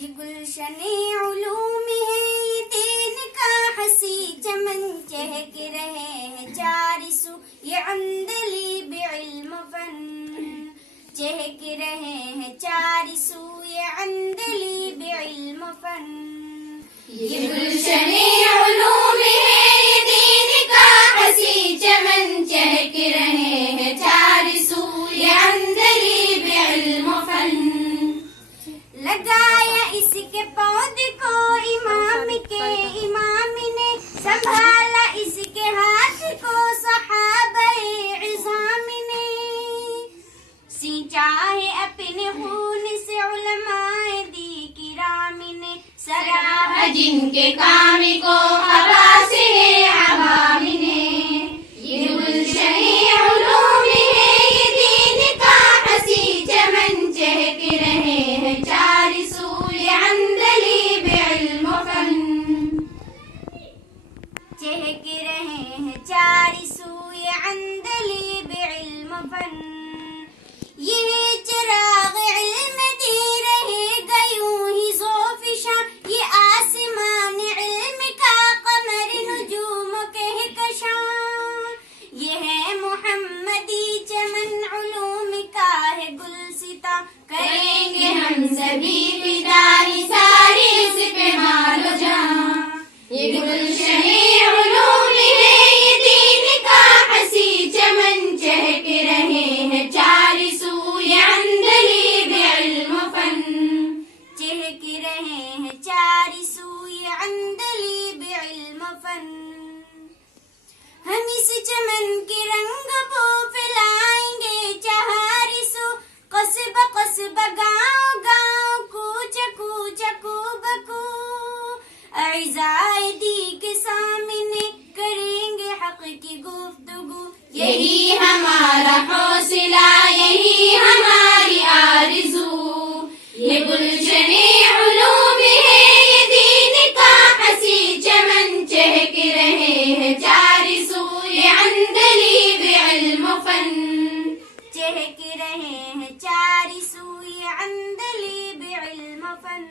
یہ گلشن علوم ہے، یہ دین کا حسی چمن، چہک رہے ہیں چار سو یہ عندلی بعلم فن، چہک رہے ہیں چار سو یہ عندلی بعلم فن. یہ گلشن علوم ہے، یہ دین کا حسی چمن، چہک رہے ہیں چار سو یہ عندلی بعلم فن. لگایا اس کے پودے کو امام کے امام نے، سنبھالا اس کے ہاتھ کو صحابہ عظام نے، سینچا ہے اپنے خون سے علماء دی کرام نے، سراہا جن کے کام کو ہوا سے عوام نے. یہ گلشن علوم ہے، یہ دین کا حسی چمن، چہک رہے ہیں چار سو یہ عندلی بعلم فن، چہک رہے ہیں چار سو یہ عندلی بعلم فن. یہ چراغ علم دے رہے گا یوں ہی ذوفشاں، یہ آسمان علم کا قمر نجوم کہکشاں. یہ ہے محمدی چمن، علوم کا ہے گلستاں، کریں گے ہم سبھی فدا ساری اس پہ مال و جان. یہ گلشن علوم ہے، یہ دین کا حسی چمن، چہک رہے ہیں چار سو یہ عندلی بعلم فن، چہک رہے ہیں چار سو یہ عندلی بعلم فن. ہم اس چمن کے رنگ بو پھیلائیں گے چہار سو، قصبہ قصبہ گاؤں گاؤں کوچہ کوچہ کو بکو، اعزائے دی کے سامنے کریں گے حق کی گفتگو. یہی ہمارا حوصلہ، یہی ہماری آرزو. یہ گلشن علوم ہے، یہ دین کا حسی چمن، چہک رہے ہیں چار سو یہ عندلی بعلم فن، چہک رہے ہیں چار سو یہ عندلی بعلم فن.